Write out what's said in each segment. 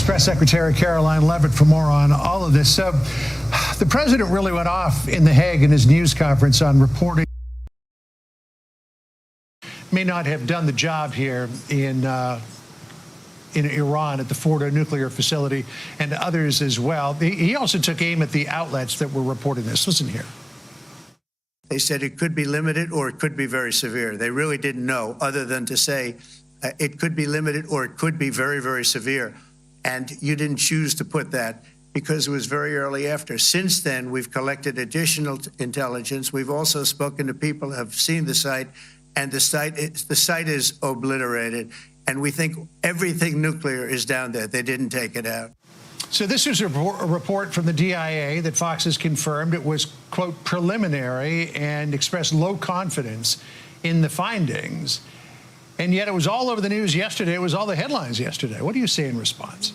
House Press Secretary Caroline Leavitt for more on all of this. So the president really went off in The Hague in his news conference on reporting may not have done the job here in Iran at the Fordo nuclear facility and others as well. He also took aim at the outlets that were reporting this. Listen here. They said it could be limited or it could be very severe. They really didn't know, other than to say it could be limited or it could be very, very severe. And you didn't choose to put that because it was very early after. Since then, we've collected additional intelligence. We've also spoken to people who have seen the site, and the site is obliterated. And we think everything nuclear is down there. They didn't take it out. So this was a report from the DIA that Fox has confirmed. It was, quote, preliminary and expressed low confidence in the findings. And yet it was all over the news yesterday. It was all the headlines yesterday. What do you say in response?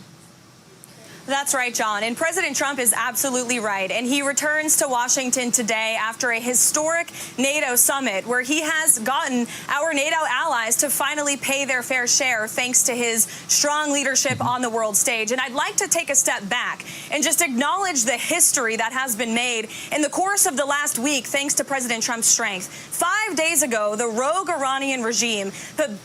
That's right, John. And President Trump is absolutely right. And he returns to Washington today after a historic NATO summit where he has gotten our NATO allies to finally pay their fair share thanks to his strong leadership on the world stage. And I'd like to take a step back and just acknowledge the history that has been made in the course of the last week thanks to President Trump's strength. 5 days ago, the rogue Iranian regime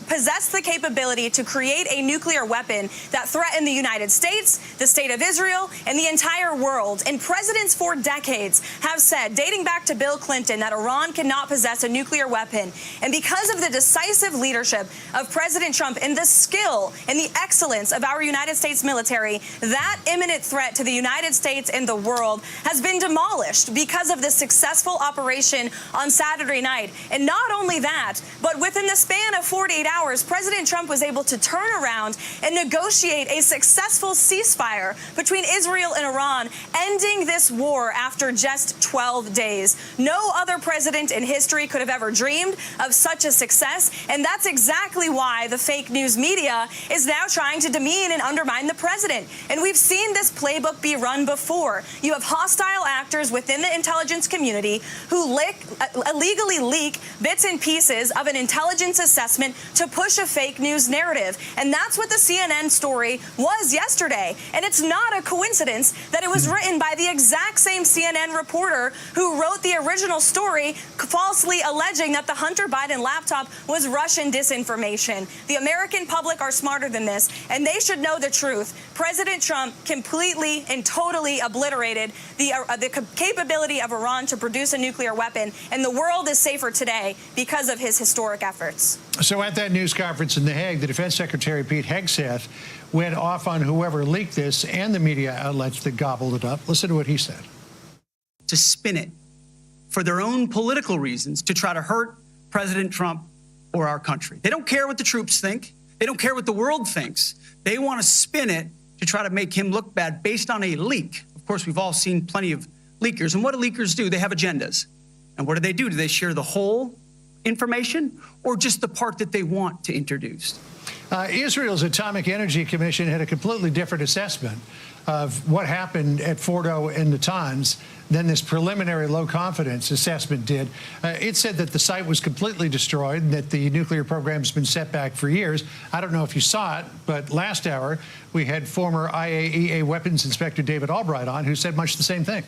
possessed the capability to create a nuclear weapon that threatened the United States, the state of Israel, and the entire world. And presidents for decades have said, dating back to Bill Clinton, that Iran cannot possess a nuclear weapon. And because of the decisive leadership of President Trump and the skill and the excellence of our United States military, that imminent threat to the United States and the world has been demolished because of the successful operation on Saturday night. And not only that, but within the span of 48 hours, President Trump was able to turn around and negotiate a successful ceasefire between Israel and Iran, ending this war after just 12 days. No other president in history could have ever dreamed of such a success, and that's exactly why the fake news media is now trying to demean and undermine the president. And we've seen this playbook be run before. You have hostile actors within the intelligence community who illegally leak bits and pieces of an intelligence assessment to push a fake news narrative. And that's what the CNN story was yesterday. And it's not a coincidence that it was written by the exact same CNN reporter who wrote the original story, falsely alleging that the Hunter Biden laptop was Russian disinformation. The American public are smarter than this, and they should know the truth. President Trump completely and totally obliterated the capability of Iran to produce a nuclear weapon, and the world is safer today because of his historic efforts. So at that news conference in The Hague, the Defense Secretary Pete Hegseth went off on whoever leaked this and the media outlets that gobbled it up. Listen to what he said. To spin it for their own political reasons, to try to hurt President Trump or our country. They don't care what the troops think. They don't care what the world thinks. They want to spin it to try to make him look bad based on a leak. Of course, we've all seen plenty of leakers. And what do leakers do? They have agendas. And what do? Do they share the whole information or just the part that they want to introduce? Israel's Atomic Energy Commission had a completely different assessment of what happened at Fordo and Natanz than this preliminary low-confidence assessment did. It said that the site was completely destroyed and that the nuclear program's been set back for years. I don't know if you saw it, but last hour we had former IAEA weapons inspector David Albright on, who said much the same thing.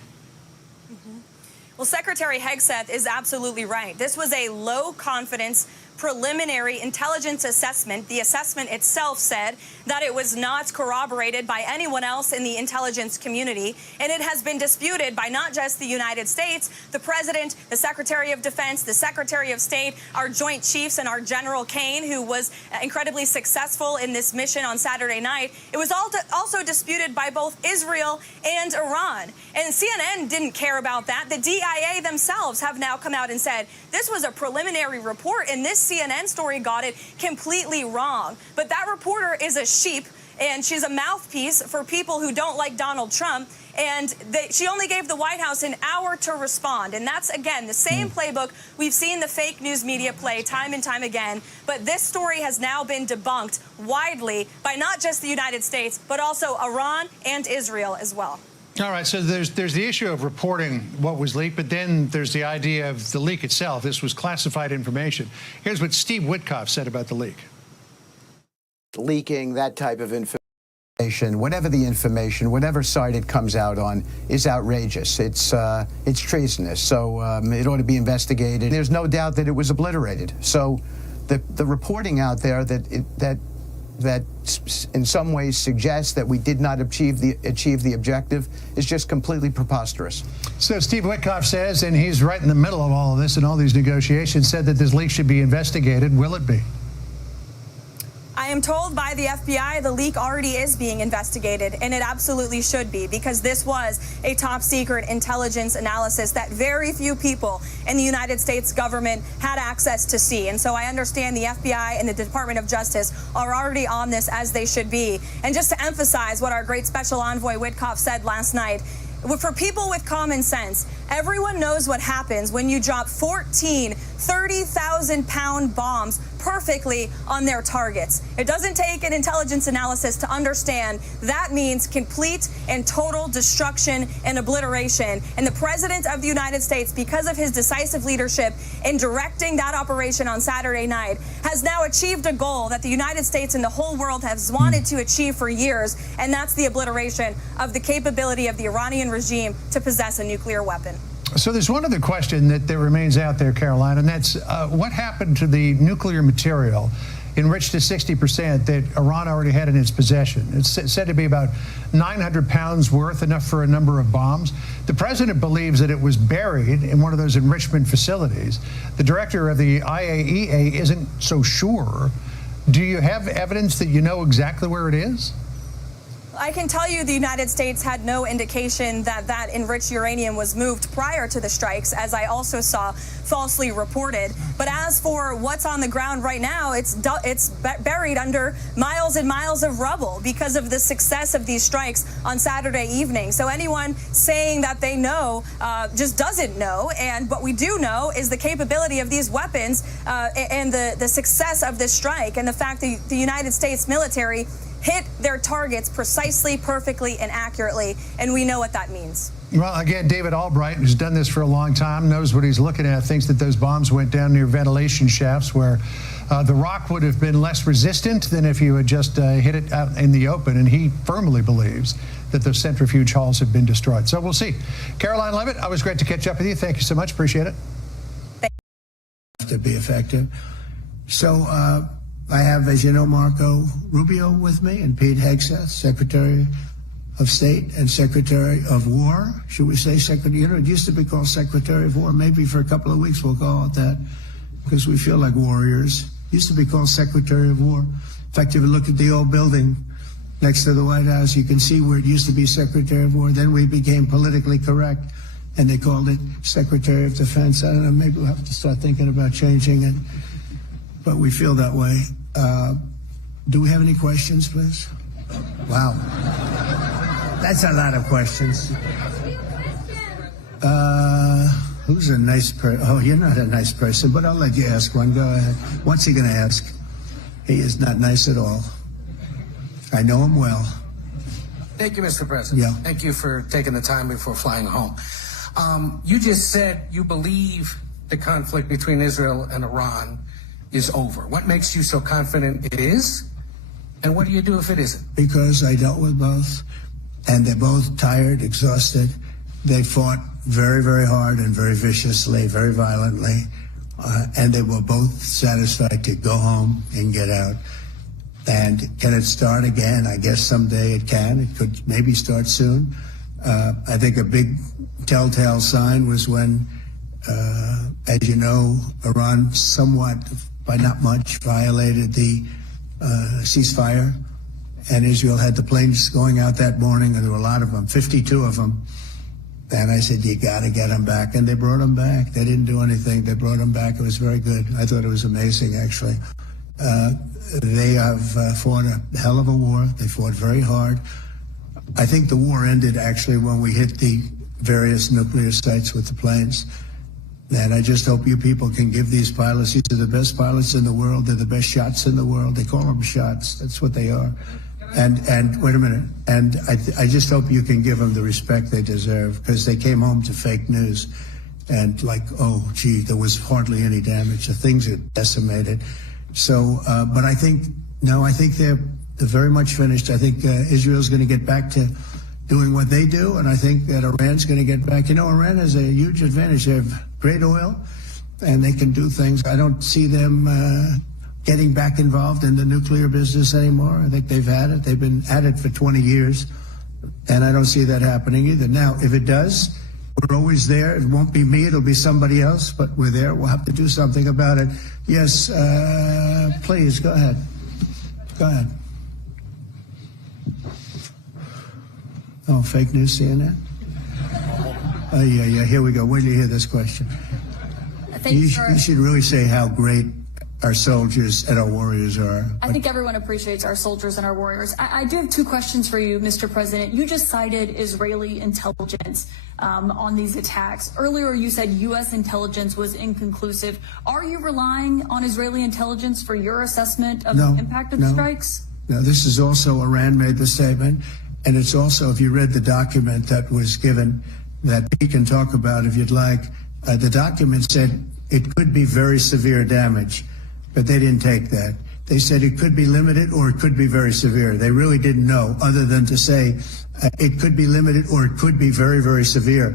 Well, Secretary Hegseth is absolutely right. This was a low-confidence preliminary intelligence assessment. The assessment itself said that it was not corroborated by anyone else in the intelligence community, and it has been disputed by not just the United States, the President, the Secretary of Defense, the Secretary of State, our Joint Chiefs, and our General Kane, who was incredibly successful in this mission on Saturday night. It was also disputed by both Israel and Iran. And CNN didn't care about that. The DIA themselves have now come out and said this was a preliminary report, and this CNN story got it completely wrong. But that reporter is a sheep, and she's a mouthpiece for people who don't like Donald Trump. And she only gave the White House an hour to respond. And that's, again, the same playbook we've seen the fake news media play time and time again. But this story has now been debunked widely by not just the United States, but also Iran and Israel as well. All right, so there's the issue of reporting what was leaked, but then there's the idea of the leak itself. This was classified information. Here's what Steve Witkoff said about the leak. Leaking that type of information Whatever the information, whatever side it comes out on, is outrageous. It's treasonous. So it ought to be investigated. There's no doubt that it was obliterated. So the reporting out there that in some ways suggests that we did not achieve the objective is just completely preposterous. So Steve Witkoff says, and he's right in the middle of all of this and all these negotiations, said that this leak should be investigated. Will it be? I am told by the FBI the leak already is being investigated, and it absolutely should be, because this was a top secret intelligence analysis that very few people in the United States government had access to see. And so I understand the FBI and the Department of Justice are already on this, as they should be. And just to emphasize what our great special envoy Witkoff said last night, for people with common sense, everyone knows what happens when you drop 14 30,000-pound bombs perfectly on their targets. It doesn't take an intelligence analysis to understand that means complete and total destruction and obliteration. And the President of the United States, because of his decisive leadership in directing that operation on Saturday night, has now achieved a goal that the United States and the whole world has wanted to achieve for years, and that's the obliteration of the capability of the Iranian regime to possess a nuclear weapon. So there's one other question that remains out there, Caroline, and that's what happened to the nuclear material enriched to 60% that Iran already had in its possession. It's said to be about 900 pounds worth, enough for a number of bombs. The president believes that it was buried in one of those enrichment facilities. The director of the IAEA isn't so sure. Do you have evidence that you know exactly where it is? I can tell you the United States had no indication that that enriched uranium was moved prior to the strikes, as I also saw falsely reported. But as for what's on the ground right now, it's buried under miles and miles of rubble because of the success of these strikes on Saturday evening. So anyone saying that they know just doesn't know. And what we do know is the capability of these weapons and the success of this strike, and the fact that the United States military hit their targets precisely, perfectly, and accurately, and we know what that means. Well, again, David Albright, who's done this for a long time, knows what he's looking at, thinks that those bombs went down near ventilation shafts where the rock would have been less resistant than if you had just hit it out in the open, and he firmly believes that those centrifuge halls have been destroyed. So we'll see. Caroline Levitt, always great to catch up with you. Thank you so much. Appreciate it. To be effective. So, I have, as you know, Marco Rubio with me, and Pete Hegseth, Secretary of State and Secretary of War. Should we say Secretary? You know, it used to be called Secretary of War. Maybe for a couple of weeks we'll call it that because we feel like warriors. It used to be called Secretary of War. In fact, if you look at the old building next to the White House, you can see where it used to be Secretary of War. Then we became politically correct, and they called it Secretary of Defense. I don't know, maybe we'll have to start thinking about changing it, but we feel that way. Do we have any questions, please? Wow. That's a lot of questions. Who's a nice person? Oh, you're not a nice person, but I'll let you ask one. Go ahead. What's he going to ask? He is not nice at all. I know him well. Thank you, Mr. President. Yeah. Thank you for taking the time before flying home. You just said you believe the conflict between Israel and Iran is over. What makes you so confident it is? And what do you do if it isn't? Because I dealt with both, and they're both tired, exhausted. They fought very, very hard and very viciously, very violently, and they were both satisfied to go home and get out. And can it start again? I guess someday it can. It could maybe start soon. I think a big telltale sign was when, as you know, Iran somewhat, by not much, violated the ceasefire, and Israel had the planes going out that morning, and there were a lot of them, 52 of them. And I said, you got to get them back. And they brought them back. They didn't do anything. They brought them back. It was very good. I thought it was amazing, actually. They have fought a hell of a war. They fought very hard. I think the war ended, actually, when we hit the various nuclear sites with the planes. And I just hope you people can give these pilots, these are the best pilots in the world, they're the best shots in the world. They call them shots, that's what they are. And wait a minute, and I just hope you can give them the respect they deserve, because they came home to fake news. And like, oh, gee, there was hardly any damage. The things are decimated. So, but I think, no, I think they're They're very much finished. I think Israel's going to get back to doing what they do, and I think that Iran's going to get back. You know, Iran has a huge advantage. They have great oil, and they can do things. I don't see them getting back involved in the nuclear business anymore. I think they've had it. They've been at it for 20 years, and I don't see that happening either. Now, if it does, we're always there. It won't be me. It'll be somebody else, but we're there. We'll have to do something about it. Yes, please, go ahead. Go ahead. Oh, fake news CNN? Oh, yeah, here we go. Wait till you hear this question. You should really say how great our soldiers and our warriors are. I think everyone appreciates our soldiers and our warriors. I do have two questions for you, Mr. President. You just cited Israeli intelligence on these attacks. Earlier, you said U.S. intelligence was inconclusive. Are you relying on Israeli intelligence for your assessment of the impact of the strikes? No, this is also Iran made the statement. And it's also, if you read the document that was given, that we can talk about if you'd like, the document said it could be very severe damage, but they didn't take that. They said it could be limited or it could be very severe. They really didn't know, other than to say it could be limited or it could be very, very severe.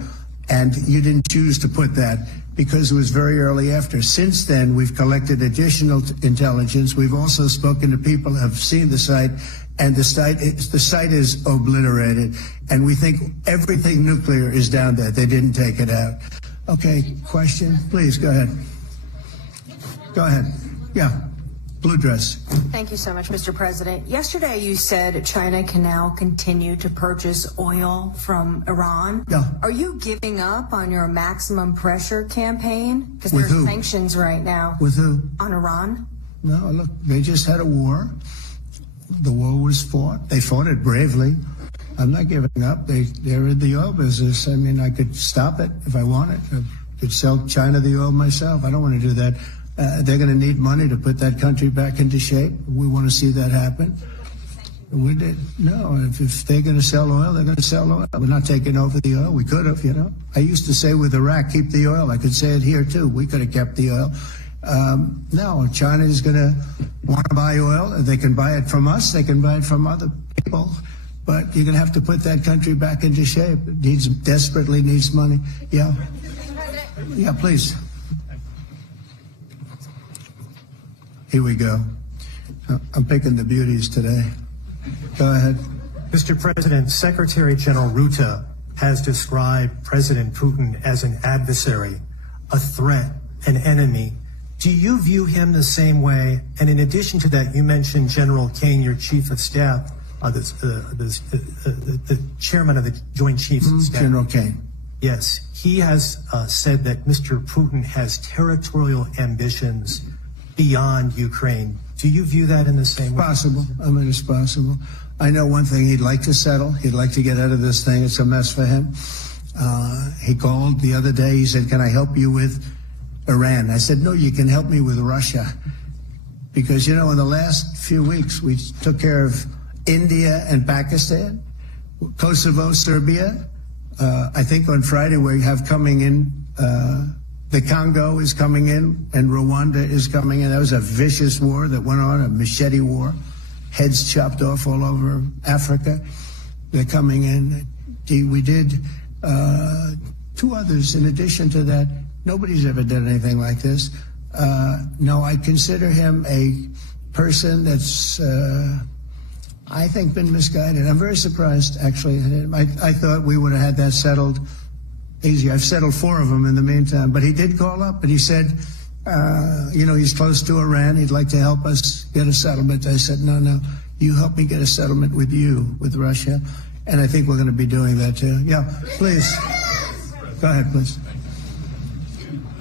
And you didn't choose to put that because it was very early after. Since then, we've collected additional intelligence. We've also spoken to people who have seen the site, and the site is obliterated. And we think everything nuclear is down there. They didn't take it out. Okay, question? Please, go ahead. Go ahead. Yeah. Blue dress. Thank you so much, Mr. President. Yesterday, you said China can now continue to purchase oil from Iran. Yeah. Are you giving up on your maximum pressure campaign? Because With there's who? sanctions right now. With who? On Iran. No, look, they just had a war. The war was fought. They fought it bravely. I'm not giving up. They're in the oil business. I mean, I could stop it if I wanted. I could sell China the oil myself. I don't want to do that. They're going to need money to put that country back into shape. We want to see that happen. We did. No, if they're going to sell oil, they're going to sell oil. We're not taking over the oil. We could have, you know. I used to say with Iraq, keep the oil. I could say it here, too. We could have kept the oil. No, China is going to want to buy oil. They can buy it from us. They can buy it from other people. But you're going to have to put that country back into shape. It desperately needs money. Yeah. Yeah, please. Here we go. I'm picking the beauties today. Go ahead. Mr. President, Secretary General Rutte has described President Putin as an adversary, a threat, an enemy. Do you view him the same way? And in addition to that, you mentioned General Kane, your chief of staff, the chairman of the Joint Chiefs of Staff. General Kane. Yes. He has said that Mr. Putin has territorial ambitions beyond Ukraine. Do you view that in the same way? Possible. I mean, it's possible. I know one thing. He'd like to settle. He'd like to get out of this thing. It's a mess for him. He called the other day. He said, can I help you with Iran? I said, no, you can help me with Russia. Because, you know, in the last few weeks, we took care of India and Pakistan, Kosovo, Serbia. I think on Friday we have coming in, the Congo is coming in, and Rwanda is coming in. That was a vicious war that went on, a machete war. Heads chopped off all over Africa. They're coming in. We did two others in addition to that. Nobody's ever done anything like this. No, I consider him a person that's, I think, been misguided. I'm very surprised, actually. I thought we would have had that settled easy. I've settled 4 of them in the meantime. But he did call up, and he said, you know, he's close to Iran. He'd like to help us get a settlement. I said, no, you help me get a settlement with you, with Russia. And I think we're going to be doing that, too. Yeah, please. Go ahead, please.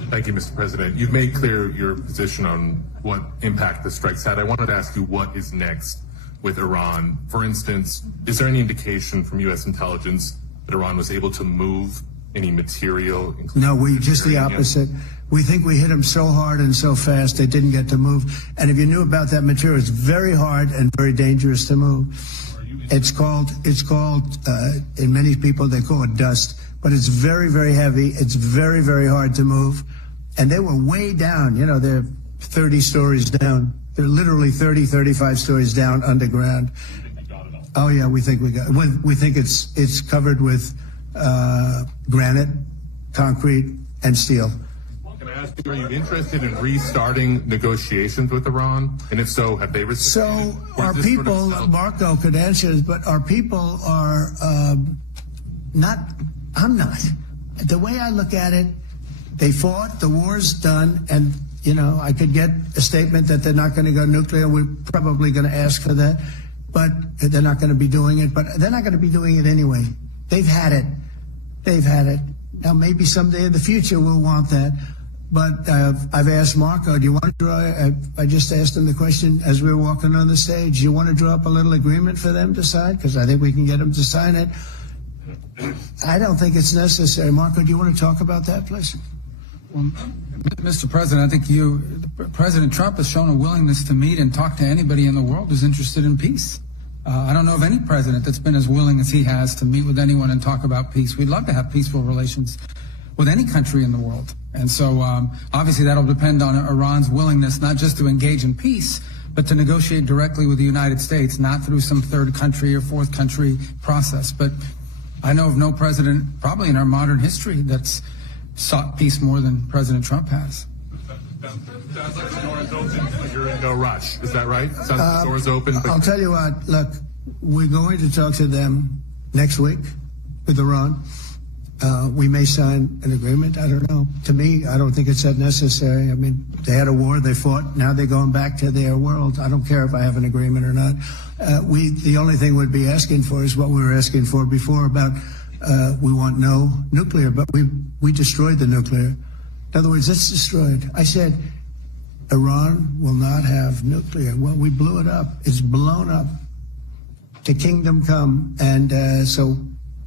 Thank you, Mr. President. You've made clear your position on what impact the strikes had. I wanted to ask you what is next with Iran. For instance, is there any indication from U.S. intelligence that Iran was able to move any material? No, just the opposite. We think we hit them so hard and so fast they didn't get to move. And if you knew about that material, it's very hard and very dangerous to move. It's called, in many people, they call it dust. But it's very, very heavy. It's very, very hard to move. And they were way down. You know, they're 30 stories down. They're literally 30, 35 stories down underground. Oh yeah, we think we got. We think it's covered with granite, concrete, and steel. Can I ask you, are you interested in restarting negotiations with Iran? And if so, have they reciprocated? So our people, Marco could answer this, but our people are not. I'm not. The way I look at it, they fought. The war's done, and I could get a statement that they're not going to go nuclear. We're probably going to ask for that, but they're not going to be doing it. But they're not going to be doing it anyway. They've had it. They've had it. Now, maybe someday in the future we'll want that. But I've asked Marco, do you want to draw, I just asked him the question as we were walking on the stage, do you want to draw up a little agreement for them to sign? Because I think we can get them to sign it. I don't think it's necessary. Marco, do you want to talk about that, please? Well, Mr. President, I think President Trump has shown a willingness to meet and talk to anybody in the world who's interested in peace. I don't know of any president that's been as willing as he has to meet with anyone and talk about peace. We'd love to have peaceful relations with any country in the world. And so obviously that'll depend on Iran's willingness not just to engage in peace, but to negotiate directly with the United States, not through some third country or fourth country process. But I know of no president, probably in our modern history, that's sought peace more than President Trump has. Sounds like the door is open, but you're in no rush. Is that right? Sounds like the door is open. I'll tell you what, look, we're going to talk to them next week with Iran. We may sign an agreement. I don't know. To me, I don't think it's that necessary. I mean, they had a war, they fought. Now they're going back to their world. I don't care if I have an agreement or not. The only thing we'd be asking for is what we were asking for before about we want no nuclear, but we destroyed the nuclear. In other words, it's destroyed. I said, Iran will not have nuclear. Well, we blew it up. It's blown up to kingdom come. And so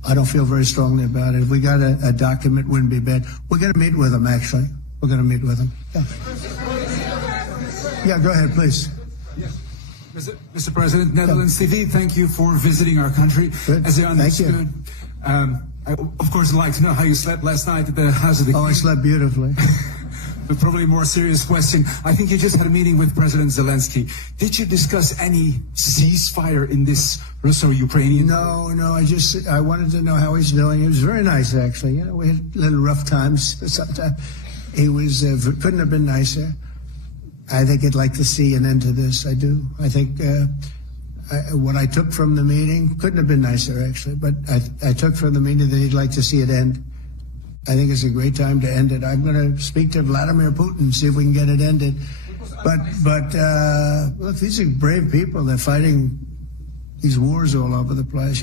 I don't feel very strongly about it. If we got a document, wouldn't be bad. We're going to meet with them, actually. We're going to meet with them. Yeah, go ahead, please. Yes. Mr. President, Netherlands TV, thank you for visiting our country. Good. As I understood, I, of course, would like to know how you slept last night at the House of the King. Oh, I slept beautifully. But probably a more serious question. I think you just had a meeting with President Zelensky. Did you discuss any ceasefire in this Russo-Ukrainian? No. I wanted to know how he's doing. He was very nice, actually. We had little rough times sometimes. He was couldn't have been nicer. I think he'd like to see an end to this. I do. I think what I took from the meeting couldn't have been nicer, actually. But I took from the meeting that he'd like to see it end. I think it's a great time to end it. I'm going to speak to Vladimir Putin, see if we can get it ended. But look, these are brave people. They're fighting these wars all over the place.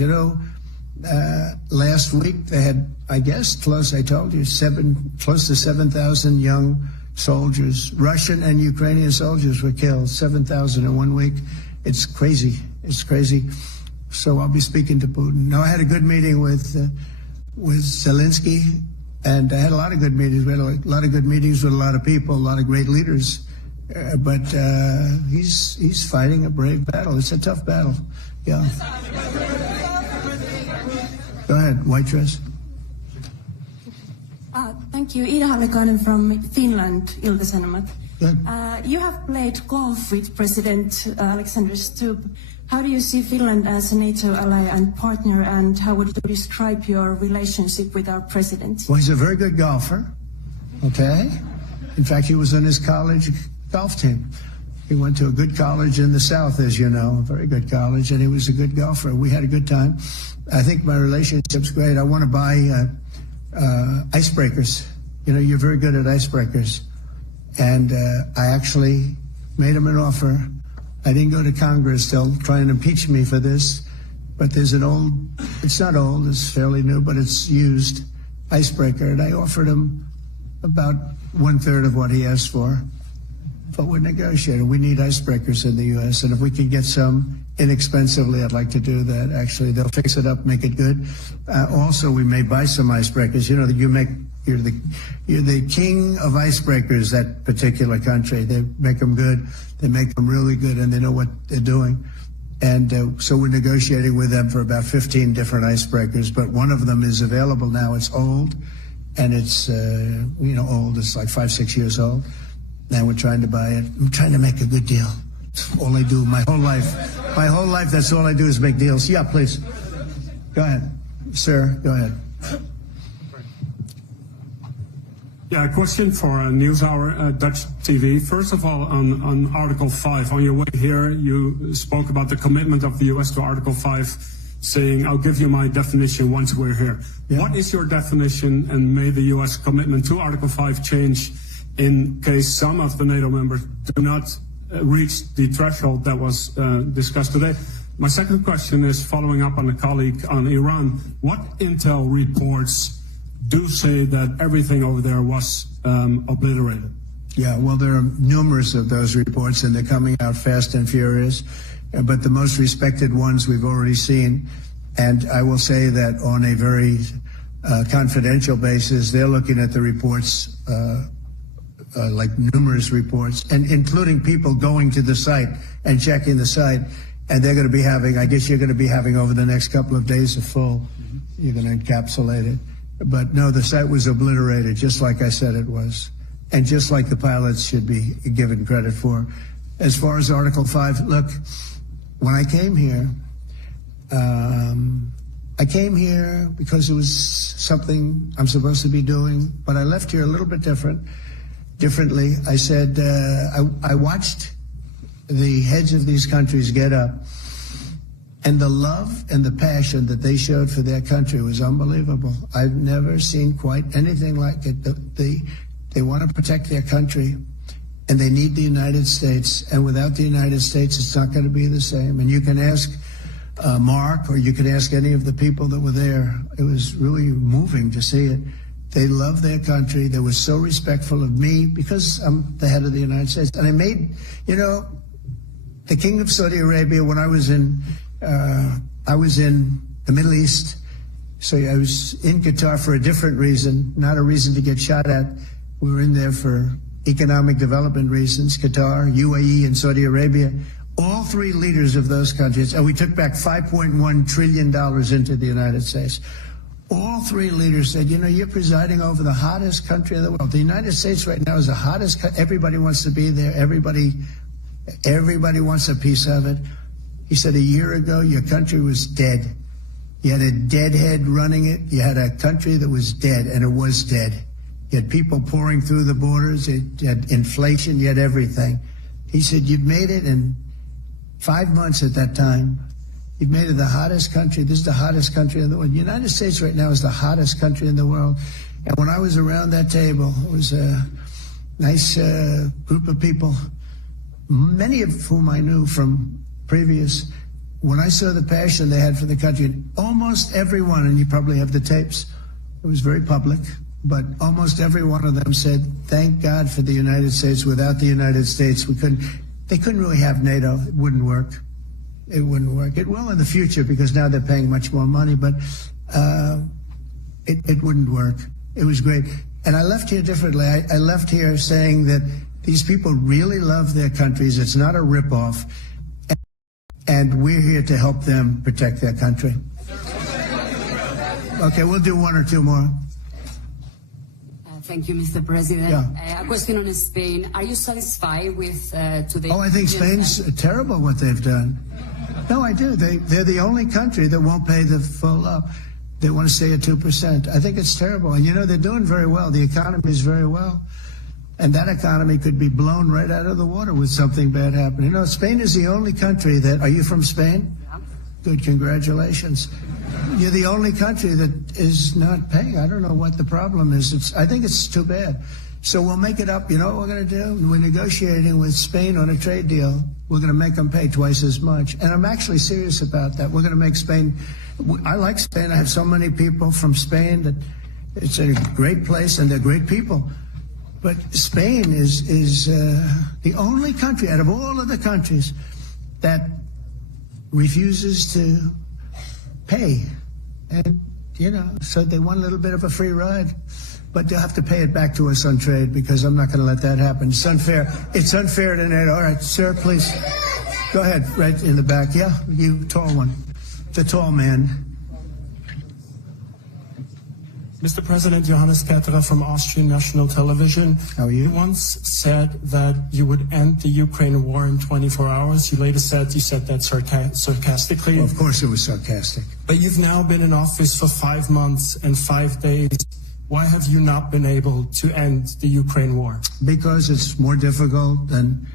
Last week they had, I guess, close to 7,000 young soldiers, Russian and Ukrainian soldiers were killed, 7,000 in 1 week. It's crazy. It's crazy. So I'll be speaking to Putin. No, I had a good meeting with Zelensky, and I had a lot of good meetings. We had a lot of good meetings with a lot of people, a lot of great leaders. But he's fighting a brave battle. It's a tough battle. Yeah. Go ahead, white dress. Thank you. Ida Hallikainen from Finland, Ilta-Sanomat. Good. You have played golf with President Alexander Stubb. How do you see Finland as a NATO ally and partner, and how would you describe your relationship with our president? Well, he's a very good golfer, okay? In fact, he was on his college golf team. He went to a good college in the South, as you know, a very good college, and he was a good golfer. We had a good time. I think my relationship's great. I want to buy icebreakers. You're very good at icebreakers. And I actually made him an offer. I didn't go to Congress. They'll try and impeach me for this. But there's it's not old, it's fairly new, but it's used icebreaker. And I offered him about 1/3 of what he asked for. But we're negotiating. We need icebreakers in the U.S. And if we can get some inexpensively, I'd like to do that. Actually, they'll fix it up, make it good. Also, we may buy some icebreakers. You're the king of icebreakers, that particular country. They make them good. They make them really good, and they know what they're doing. And so we're negotiating with them for about 15 different icebreakers, but one of them is available now. It's old, and it's, old. It's like 5-6 years old. Now we're trying to buy it. I'm trying to make a good deal. all I do my whole life. My whole life, that's all I do is make deals. Yeah, please. Go ahead. Sir, go ahead. Yeah, a question for NewsHour, Dutch TV. First of all, on Article 5, on your way here, you spoke about the commitment of the U.S. to Article 5, saying, I'll give you my definition once we're here. Yeah. What is your definition, and may the U.S. commitment to Article 5 change in case some of the NATO members do not reach the threshold that was discussed today? My second question is following up on a colleague on Iran. What intel reports do say that everything over there was obliterated? Yeah, well, there are numerous of those reports, and they're coming out fast and furious. But the most respected ones we've already seen. And I will say that on a very confidential basis, they're looking at the reports, like numerous reports, and including people going to the site and checking the site. And they're going to be having, I guess you're going to be having over the next couple of days a full, you're going to encapsulate it. But no, the site was obliterated, just like I said it was. And just like the pilots should be given credit for. As far as Article 5, look, when I came here because it was something I'm supposed to be doing, but I left here a little bit differently. I said, I watched the heads of these countries get up, and the love and the passion that they showed for their country was unbelievable. I've never seen quite anything like it. They want to protect their country, and they need the United States. And without the United States, it's not going to be the same. And you can ask Mark, or you can ask any of the people that were there. It was really moving to see it. They love their country. They were so respectful of me because I'm the head of the United States. And I made, the King of Saudi Arabia, when I was in the Middle East. So I was in Qatar for a different reason, not a reason to get shot at. We were in there for economic development reasons, Qatar, UAE, and Saudi Arabia. All three leaders of those countries, and we took back $5.1 trillion into the United States. All three leaders said, you're presiding over the hottest country in the world. The United States right now is the hottest country. Everybody wants to be there. Everybody wants a piece of it. He said, a year ago, your country was dead. You had a deadhead running it. You had a country that was dead, and it was dead. You had people pouring through the borders. You had inflation. You had everything. He said, you've made it in 5 months at that time. You've made it the hottest country. This is the hottest country in the world. The United States right now is the hottest country in the world. And when I was around that table, it was a nice group of people, many of whom I knew from previous. When I saw the passion they had for the country, almost everyone, and you probably have the tapes, it was very public, but almost every one of them said, thank God for the United States. Without the United States, they couldn't really have NATO. It wouldn't work. It wouldn't work. It will in the future because now they're paying much more money, but it wouldn't work. It was great. And I left here differently. I left here saying that these people really love their countries. It's not a ripoff. And we're here to help them protect their country. Okay, we'll do one or two more. Thank you, Mr. President. Yeah. A question on Spain. Are you satisfied with today? Oh, I think Spain's terrible what they've done. No, I do. They're the only country that won't pay the full up. They want to stay at 2%. I think it's terrible. And they're doing very well. The economy is very well. And that economy could be blown right out of the water with something bad happening. Spain is the only country that, are you from Spain? Yeah. Good, congratulations. You're the only country that is not paying. I don't know what the problem is. I think it's too bad. So we'll make it up. You know what we're going to do? We're negotiating with Spain on a trade deal. We're going to make them pay twice as much. And I'm actually serious about that. We're going to make Spain, I like Spain. I have so many people from Spain that it's a great place and they're great people. But Spain is the only country out of all of the countries that refuses to pay. And, so they want a little bit of a free ride. But they'll have to pay it back to us on trade because I'm not going to let that happen. It's unfair. It's unfair to NATO. All right, sir, please. Go ahead, right in the back. Yeah, you tall one. The tall man. Mr. President, Johannes Kettler from Austrian National Television. How are you? You once said that you would end the Ukraine war in 24 hours. You later said that sarcastically. Well, of course it was sarcastic. But you've now been in office for 5 months and 5 days. Why have you not been able to end the Ukraine war? Because it's more difficult than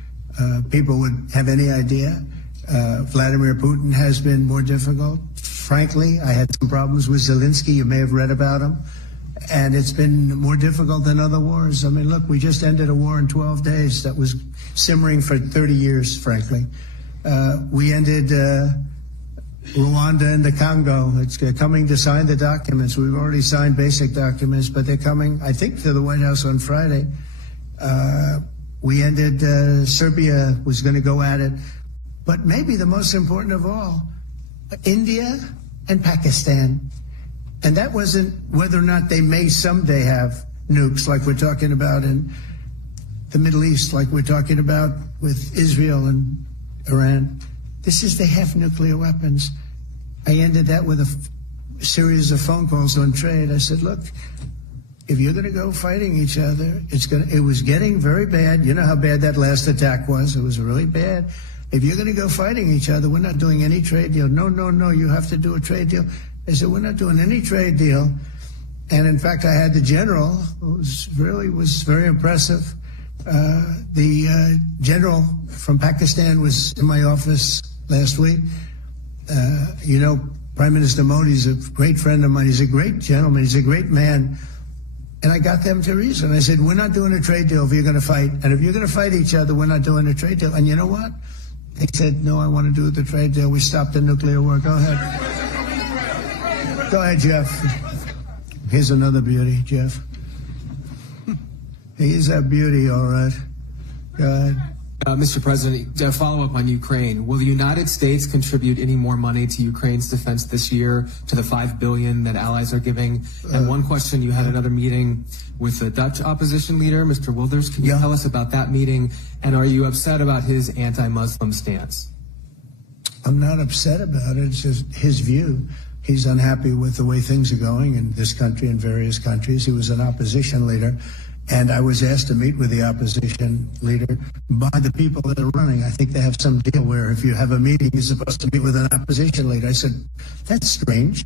people would have any idea. Vladimir Putin has been more difficult. Frankly, I had some problems with Zelensky. You may have read about him. And it's been more difficult than other wars. I mean, look, we just ended a war in 12 days that was simmering for 30 years, frankly. We ended Rwanda and the Congo. It's coming to sign the documents. We've already signed basic documents, but they're coming, I think, to the White House on Friday. We ended, Serbia was going to go at it. But maybe the most important of all, India and Pakistan. And that wasn't whether or not they may someday have nukes like we're talking about in the Middle East, like we're talking about with Israel and Iran. This is they have nuclear weapons. I ended that with a series of phone calls on trade. I said, look, if you're going to go fighting each other, it was getting very bad. You know how bad that last attack was. It was really bad. If you're going to go fighting each other, we're not doing any trade deal. No, you have to do a trade deal. I said, we're not doing any trade deal. And in fact, I had the general, who was very impressive. The general from Pakistan was in my office last week. You know, Prime Minister Modi is a great friend of mine. He's a great gentleman. He's a great man. And I got them to reason. I said, we're not doing a trade deal if you're going to fight. And if you're going to fight each other, we're not doing a trade deal. And you know what? They said, no, I want to do the trade deal. We stopped the nuclear war. Go ahead. Go ahead, Jeff. Here's another beauty, Jeff. He's a beauty, all right. Go ahead. Mr. President, to follow up on Ukraine, will the United States contribute any more money to Ukraine's defense this year to the $5 billion that allies are giving? And one question, you had another meeting with the Dutch opposition leader, Mr. Wilders. Can you tell us about that meeting? And are you upset about his anti-Muslim stance? I'm not upset about it. It's just his view. He's unhappy with the way things are going in this country and various countries. He was an opposition leader. And I was asked to meet with the opposition leader by the people that are running. I think they have some deal where if you have a meeting, you're supposed to meet with an opposition leader. I said, that's strange.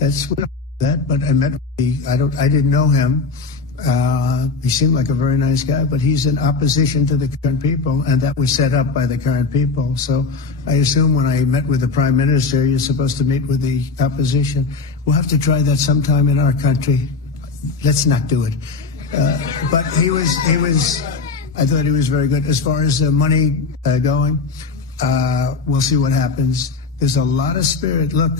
We don't do that. But I met with I didn't know him. He seemed like a very nice guy, but he's in opposition to the current people, and that was set up by the current people. So I assume when I met with the Prime Minister, you're supposed to meet with the opposition. We'll have to try that sometime in our country. Let's not do it. But I thought he was very good. As far as the money going, we'll see what happens. There's a lot of spirit. Look,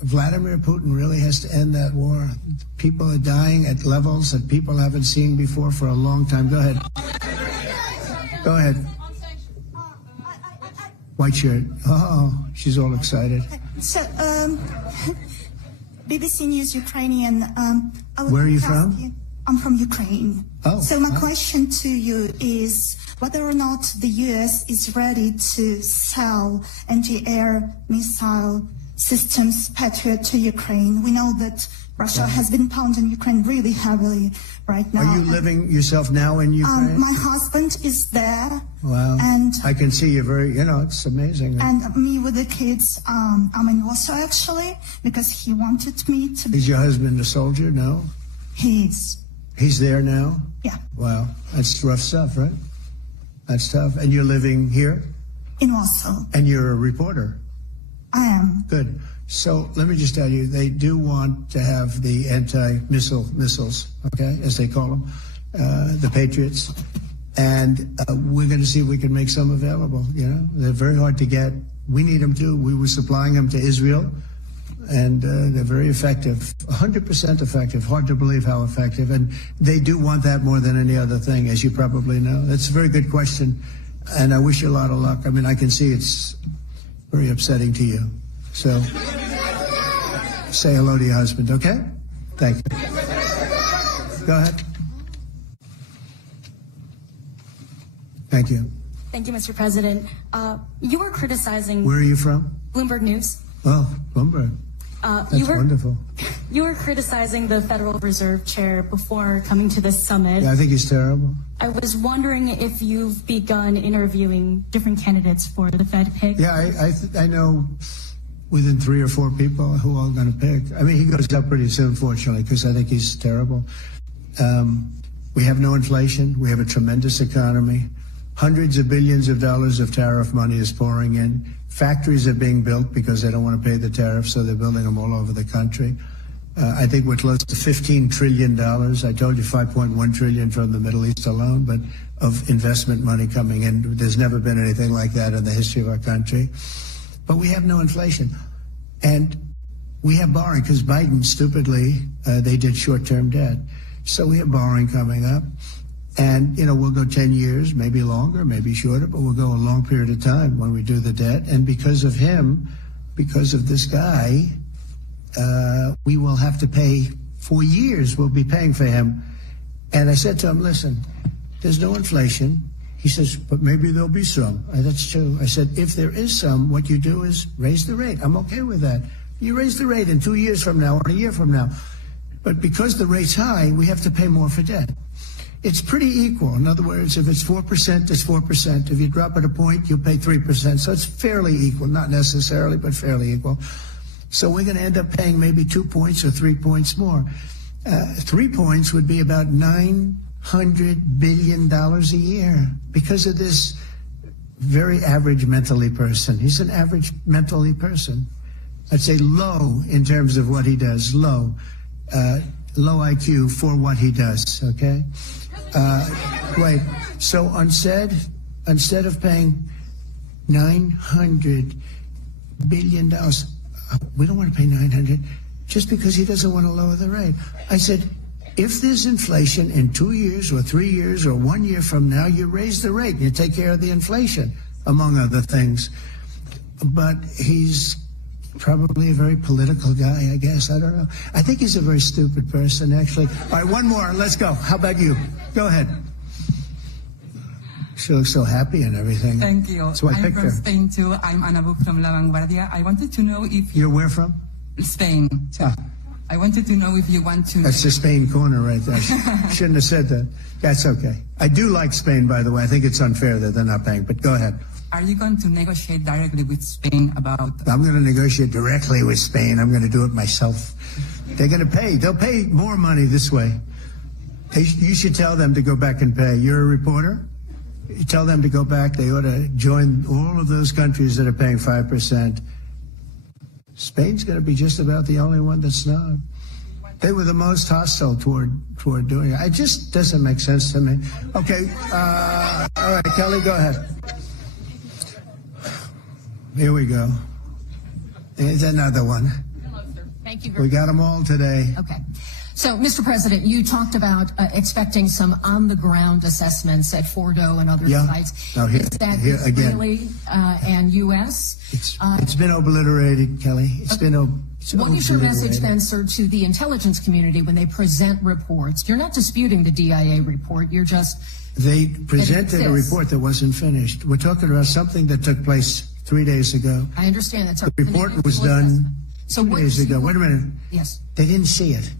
Vladimir Putin really has to end that war. People are dying at levels that people haven't seen before for a long time. Go ahead. Go ahead. White shirt. Oh, she's all excited. So, BBC News Ukrainian. Where are you from? I'm from Ukraine. Oh, so my question to you is whether or not the U.S. is ready to sell anti-air missile systems Patriot to Ukraine. We know that Russia has been pounding Ukraine really heavily right now. Are you living yourself now in Ukraine? My husband is there. Wow. And I can see you it's amazing. And me with the kids, I'm in Warsaw actually, because he wanted me to be. Is your husband a soldier? No? He is. He's there now? Yeah. Wow. That's rough stuff, right? That's tough. And you're living here? In Warsaw. And you're a reporter? I am. Good. So let me just tell you, they do want to have the missiles, okay, as they call them, the Patriots. And we're going to see if we can make some available, They're very hard to get. We need them too. We were supplying them to Israel. And they're very effective, 100% effective. Hard to believe how effective. And they do want that more than any other thing, as you probably know. That's a very good question. And I wish you a lot of luck. I mean, I can see it's very upsetting to you. So say hello to your husband, okay? Thank you. Go ahead. Thank you. Thank you, Mr. President. You were criticizing... Where are you from? Bloomberg News. Oh, Bloomberg. That's wonderful. You were criticizing the Federal Reserve Chair before coming to this summit. Yeah, I think he's terrible. I was wondering if you've begun interviewing different candidates for the Fed pick. Yeah, I know within 3 or 4 people who are going to pick. I mean, he goes up pretty soon, fortunately, because I think he's terrible. We have no inflation. We have a tremendous economy. Hundreds of billions of dollars of tariff money is pouring in. Factories are being built because they don't want to pay the tariffs, so they're building them all over the country. I think we're close to $15 trillion. I told you 5.1 trillion from the Middle East alone, but of investment money coming in. There's never been anything like that in the history of our country. But we have no inflation. And we have borrowing because Biden, stupidly, they did short-term debt. So we have borrowing coming up. And, you know, we'll go 10 years, maybe longer, maybe shorter, but we'll go a long period of time when we do the debt. And because of him, because of this guy, we will have to pay for years. We'll be paying for him. And I said to him, listen, there's no inflation. He says, but maybe there'll be some. That's true. I said, if there is some, what you do is raise the rate. I'm okay with that. You raise the rate in 2 years from now or a year from now. But because the rate's high, we have to pay more for debt. It's pretty equal. In other words, if it's 4%, it's 4%. If you drop it a point, you'll pay 3%. So it's fairly equal, not necessarily, but fairly equal. So we're going to end up paying maybe 2 points or 3 points more. 3 points would be about $900 billion a year because of this very average mentally person. He's an average mentally person. I'd say low in terms of what he does, low IQ for what he does, okay? Right. So instead of paying $900 billion, we don't want to pay 900 just because he doesn't want to lower the rate. I said, if there's inflation in 2 years or 3 years or 1 year from now, you raise the rate and you take care of the inflation, among other things. But he's probably a very political guy, I guess. I don't know. I think he's a very stupid person, actually. All right, one more. Let's go. How about you? Go ahead. She looks so happy and everything. Thank you. So I'm from Spain, too. I'm Ana Buch from La Vanguardia. I wanted to know if... You're where from? Spain, too. I wanted to know if you want to... That's the Spain corner right there. Shouldn't have said that. That's okay. I do like Spain, by the way. I think it's unfair that they're not paying, but go ahead. Are you going to negotiate directly with Spain about... I'm going to negotiate directly with Spain. I'm going to do it myself. They're going to pay. They'll pay more money this way. You should tell them to go back and pay. You're a reporter? You tell them to go back. They ought to join all of those countries that are paying 5%. Spain's going to be just about the only one that's not. They were the most hostile toward doing it. It just doesn't make sense to me. Okay. All right, Kelly, go ahead. Here we go. There's another one. Hello, sir. Thank you We very much. got them all today. Okay. So, Mr. President, you talked about expecting some on-the-ground assessments at Fordo and other sites. Now, is that Israeli and U.S.? It's been obliterated, Kelly. It's been What is your message then, sir, to the intelligence community when they present reports? You're not disputing the DIA report. You're just... They presented a report that wasn't finished. We're talking about something that took place 3 days ago. I understand that. The report was done 2 days ago. Wait a minute. Yes. They didn't see it.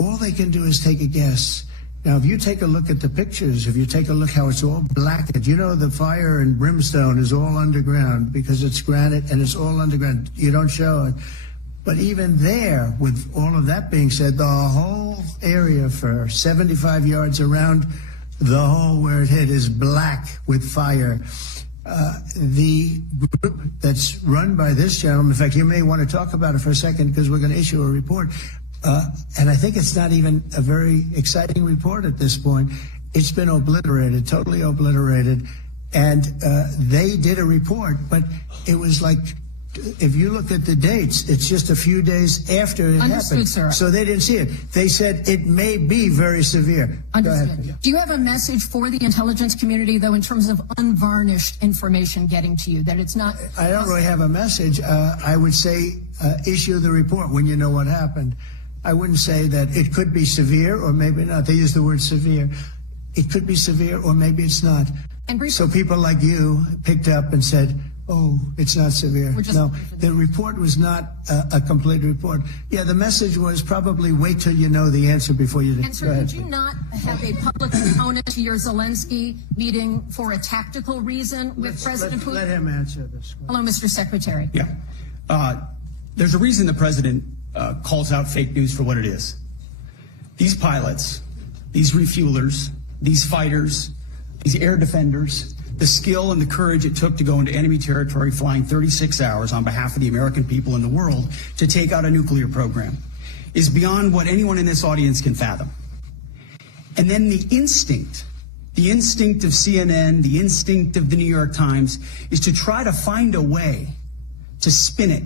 All they can do is take a guess. Now, if you take a look at the pictures, if you take a look how it's all blackened, you know the fire and brimstone is all underground because it's granite and it's all underground. You don't show it. But even there, with all of that being said, the whole area for 75 yards around the hole where it hit is black with fire. The group that's run by this gentleman, in fact, you may want to talk about it for a second because we're going to issue a report. And I think it's not even a very exciting report at this point. It's been obliterated, totally obliterated. And they did a report, but it was like, if you look at the dates, it's just a few days after it happened. Sir. So they didn't see it. They said it may be very severe. Understood. Do you have a message for the intelligence community, though, in terms of unvarnished information getting to you, that it's not... I don't really have a message. I would say issue the report when you know what happened. I wouldn't say that it could be severe or maybe not. They use the word severe. It could be severe or maybe it's not. And so people like you picked up and said, Oh, it's not severe. No, the report was not a complete report. Yeah, the message was probably wait till you know the answer before you... And sir, did you not have a public component to your Zelensky meeting for a tactical reason with President Putin? Let him answer this one. Hello, Mr. Secretary. Yeah. There's a reason the president calls out fake news for what it is. These pilots, these refuelers, these fighters, these air defenders, the skill and the courage it took to go into enemy territory flying 36 hours on behalf of the American people and the world to take out a nuclear program is beyond what anyone in this audience can fathom. And then the instinct of CNN, the instinct of the New York Times is to try to find a way to spin it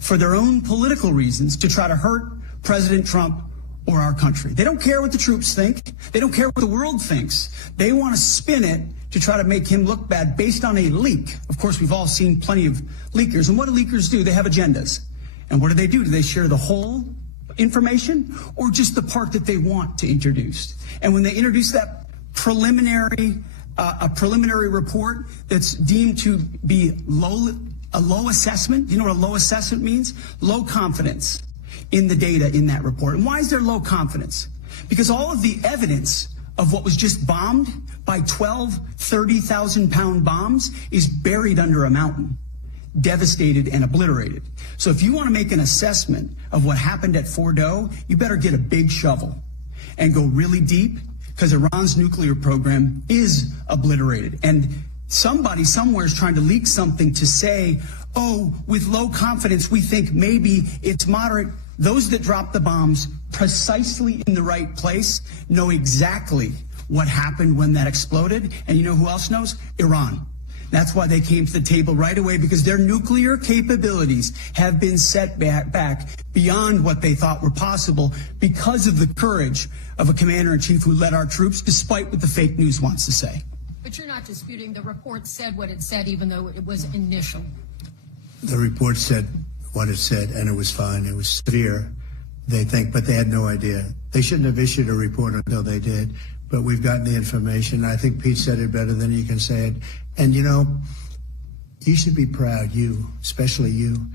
for their own political reasons, to try to hurt President Trump or our country. They don't care what the troops think. They don't care what the world thinks. They want to spin it to try to make him look bad based on a leak. Of course, we've all seen plenty of leakers. And what do leakers do? They have agendas. And what do? Do they share the whole information or just the part that they want to introduce? And when they introduce that preliminary report that's deemed to be a low assessment, you know what a low assessment means? Low confidence in the data in that report. And why is there low confidence? Because all of the evidence of what was just bombed by 12 30,000-pound bombs is buried under a mountain, devastated and obliterated. So if you want to make an assessment of what happened at Fordo, you better get a big shovel and go really deep, because Iran's nuclear program is obliterated. And somebody somewhere is trying to leak something to say, oh, with low confidence, we think maybe it's moderate. Those that dropped the bombs precisely in the right place know exactly what happened when that exploded. And you know who else knows? Iran. That's why they came to the table right away, because their nuclear capabilities have been set back beyond what they thought were possible because of the courage of a commander-in-chief who led our troops, despite what the fake news wants to say. But you're not disputing the report said what it said, even though it was initial. The report said what it said, and it was fine. It was severe, they think, but they had no idea. They shouldn't have issued a report until they did, but we've gotten the information. I think Pete said it better than he can say it. And, you know, you should be proud, especially you,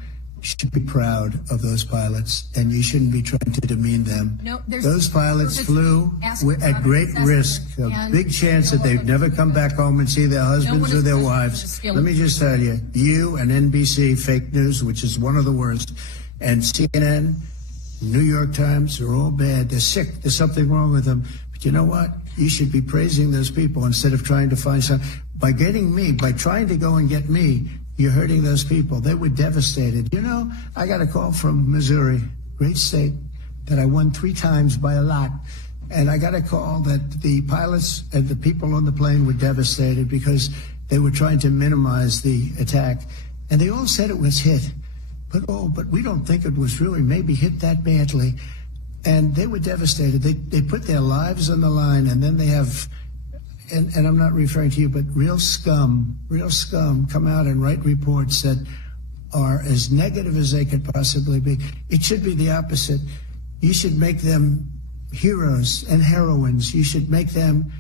should be proud of those pilots, and you shouldn't be trying to demean them. No, those pilots flew at great risk, a big chance that they'd never come back home and see their husbands or their wives. Let me just tell you, you and NBC, fake news, which is one of the worst, and CNN, New York Times are all bad. They're sick. There's something wrong with them. But you know what? You should be praising those people instead of trying to find some. By trying to go and get me, you're hurting those people. They were devastated. You know, I got a call from Missouri, great state, that I won 3 times by a lot. And I got a call that the pilots and the people on the plane were devastated because they were trying to minimize the attack. And they all said it was hit. But we don't think it was really maybe hit that badly. And they were devastated. They put their lives on the line, and then they have... And I'm not referring to you, but real scum come out and write reports that are as negative as they could possibly be. It should be the opposite. You should make them heroes and heroines. You should make them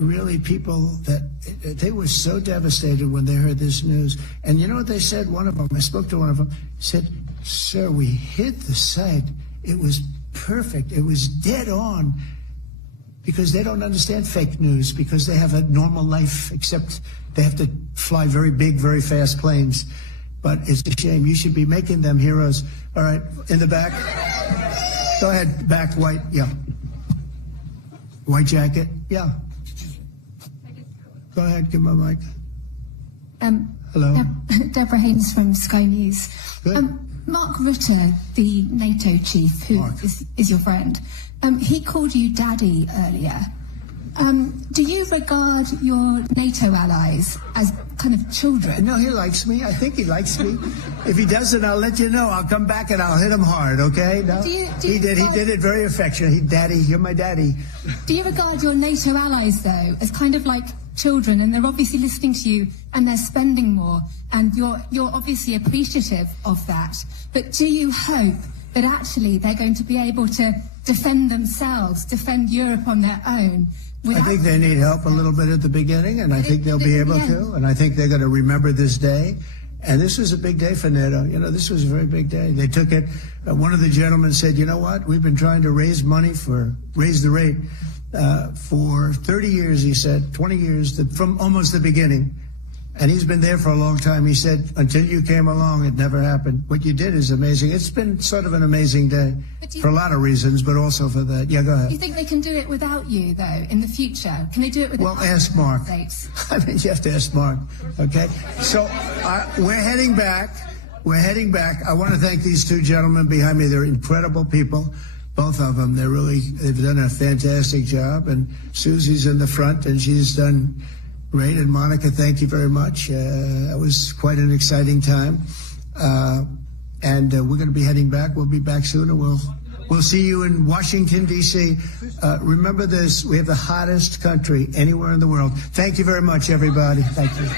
really people that they were so devastated when they heard this news. And you know what they said? One of them, I spoke to one of them, said, "Sir, we hit the site. It was perfect. It was dead on." Because they don't understand fake news, because they have a normal life, except they have to fly very big, very fast planes. But it's a shame. You should be making them heroes. All right, in the back. Go ahead, back, white, yeah. White jacket, yeah. Go ahead, give my mic. Hello. Deborah Haynes from Sky News. Good. Mark Rutte, the NATO chief, who is your friend, he called you daddy earlier. Do you regard your NATO allies as kind of children? No, he likes me. I think he likes me. If he doesn't, I'll let you know. I'll come back and I'll hit him hard, okay? No? He did it very affectionate. Daddy, you're my daddy. Do you regard your NATO allies, though, as kind of like children, and they're obviously listening to you and they're spending more, and you're obviously appreciative of that, but do you hope that actually they're going to be able to defend themselves, defend Europe on their own. I think they need help a little bit at the beginning, and I think they'll be able to. And I think they're going to remember this day. And this was a big day for NATO. You know, this was a very big day. They took it. One of the gentlemen said, you know what? We've been trying to raise money raise the rate for 30 years, he said, 20 years, from almost the beginning. And he's been there for a long time. He said, until you came along, it never happened. What you did is amazing. It's been sort of an amazing day for a lot of reasons, but also for that. Yeah, go ahead. Do you think they can do it without you, though, in the future? Can they do it without Well, ask Mark. I mean, you have to ask Mark, okay? So we're heading back. We're heading back. I want to thank these two gentlemen behind me. They're incredible people, both of them. They've done a fantastic job. And Susie's in the front, and she's done great. And Monica, thank you very much. That was quite an exciting time. And we're going to be heading back. We'll be back soon, and we'll see you in Washington, D.C. Remember this, we have the hottest country anywhere in the world. Thank you very much, everybody. Thank you.